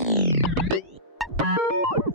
Thank you.